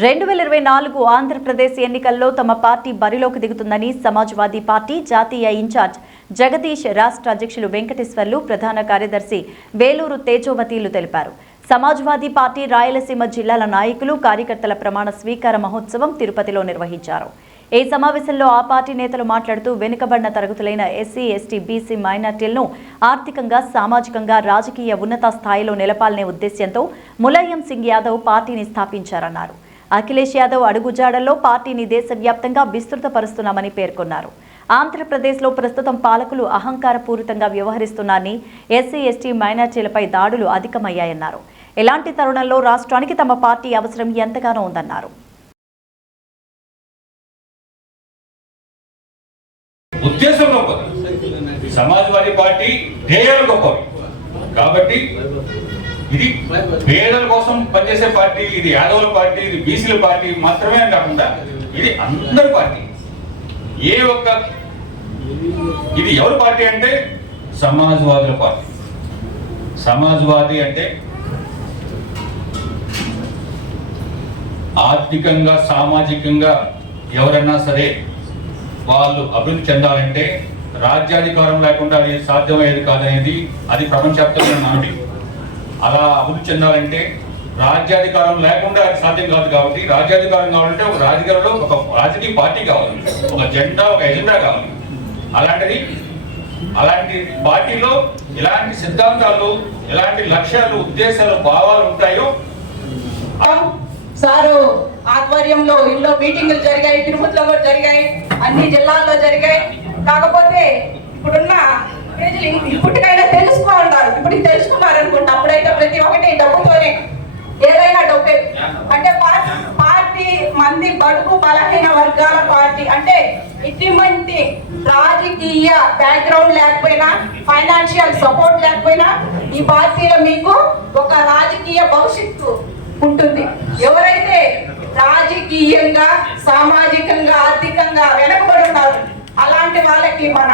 2024 ఆంధ్రప్రదేశ్ ఎన్నికల్లో తమ పార్టీ బరిలోకి దిగుతుందని సమాజ్వాదీ పార్టీ జాతీయ ఇన్ఛార్జ్ జగదీష్, రాష్ట్ర అధ్యక్షులు వెంకటేశ్వర్లు, ప్రధాన కార్యదర్శి వేలూరు తేజోవతిలు తెలిపారు. సమాజ్వాదీ పార్టీ రాయలసీమ జిల్లాల నాయకులు, కార్యకర్తల ప్రమాణ స్వీకార మహోత్సవం తిరుపతిలో నిర్వహించారు. ఈ సమావేశంలో ఆ పార్టీ నేతలు మాట్లాడుతూ వెనుకబడిన తరగతులైన ఎస్సీ, ఎస్టీ, బీసీ మైనార్టీలను ఆర్థికంగా, సామాజికంగా, రాజకీయ ఉన్నత స్థాయిలో నిలపాలనే ఉద్దేశ్యంతో ములాయం సింగ్ యాదవ్ పార్టీని స్థాపించారన్నారు. అఖిలేష్ యాదవ్ అడుగుజాడల్లో పార్టీని దేశవ్యాప్తంగా విస్తృతపరుస్తున్నామని పేర్కొన్నారు. ఆంధ్రప్రదేశ్లో ప్రస్తుతం పాలకులు అహంకారపూరితంగా వ్యవహరిస్తున్నారని, ఎస్సీ, ఎస్టీ, మైనార్టీలపై దాడులు అధికమయ్యాయన్నారు. ఇలాంటి తరుణంలో రాష్ట్రానికి తమ పార్టీ అవసరం ఎంతగానో ఉందన్నారు. ఉద్దేశంలో సమాజ్వాదీ పార్టీ ధ్యేయాలు గొప్పవి కాబట్టి ఇది పేదల కోసం పనిచేసే పార్టీ, ఇది యాదవుల పార్టీ, ఇది బీసీల పార్టీ మాత్రమే కాకుండా ఇది అందరి పార్టీ. ఇది ఎవరి పార్టీ అంటే సమాజ్వాదుల పార్టీ. సమాజ్వాదీ అంటే ఆర్థికంగా, సామాజికంగా ఎవరైనా సరే వాళ్ళు అభివృద్ధి చెందాలంటే రాజ్యాధికారం లేకుండా అది సాధ్యమయ్యేది కాదనేది అది ప్రపంచవ్యాప్తంగా నానుడి. అలా అభివృద్ధి చెందాలంటే రాజ్యాధికారం లేకుండా అది సాధ్యం కాదు. కాబట్టి రాజ్యాధికారం కావాలంటే ఒక రాజకీయాల్లో ఒక రాజకీయ పార్టీ కావాలి, ఒక జెండా, ఒక ఎజెండా కావాలి. అలాంటి పార్టీలో ఎలాంటి సిద్ధాంతాలు, ఎలాంటి లక్ష్యాలు, ఉద్దేశాలు, భావాలు ఉంటాయో సారు ఆధ్వర్యంలో ఎన్నో మీటింగులు జరిగాయి, తిరుపతిలో కూడా జరిగాయి, అన్ని జిల్లాల్లో జరిగాయి. కాకపోతే ఇప్పుడున్న ఇప్పటికైనా తెలుసుకోవాలన్నారు. ఇప్పుడు తెలుసుకున్నారు అనుకుంటా. అప్పుడైతే ప్రతి ఒక్కటి డబ్బుతోనే, ఏదైనా డబ్బే. అంటే పార్టీ మంది బడుగు బలహీన వర్గాల పార్టీ అంటే ఇటువంటి రాజకీయ బ్యాక్గ్రౌండ్ లేకపోయినా, ఫైనాన్షియల్ సపోర్ట్ లేకపోయినా ఈ పార్టీలో మీకు ఒక రాజకీయ భవిష్యత్తు ఉంటుంది. ఎవరైతే రాజకీయంగా, సామాజికంగా, ఆర్థికంగా వెనకబడి ఉన్నారు అలాంటి వాళ్ళకి మన